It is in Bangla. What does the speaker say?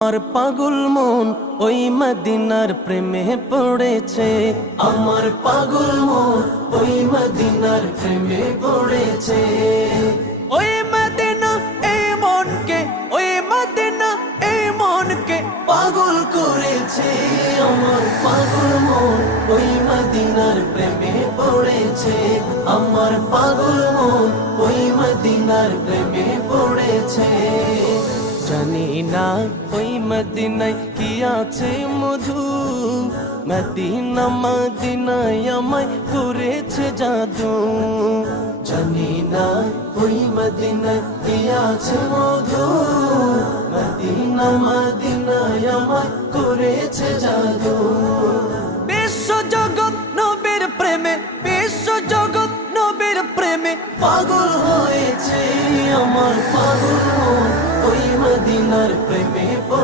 আমার পাগল মন ওই মদিনার প্রেমে পড়েছে। আমার পাগল মন ওই মদিনার প্রেমে পড়েছে। ওই মদিনা এই মনকে, ওই মদিনা এই মনকে পাগল করেছে। আমার পাগল মন ওই মদিনার প্রেমে পড়েছে। আমার পাগল মন ওই মদিনার প্রেমে পড়েছে। জানি না ওই মদিনায় কি আছে মধু, মদিনা মদিনায় আমায় করেছে জাদু। জানি না ওই মদিনায় কি আছে মধু, মদিনা মদিনায় আমায় করেছে জাদু। বিশ্ব জগৎ নবীর প্রেমে, বিশ্ব জগৎ নবীর প্রেমে পাগল হয়েছে। আমার পাগল মন ওই মদিনার প্রেমে পড়ে।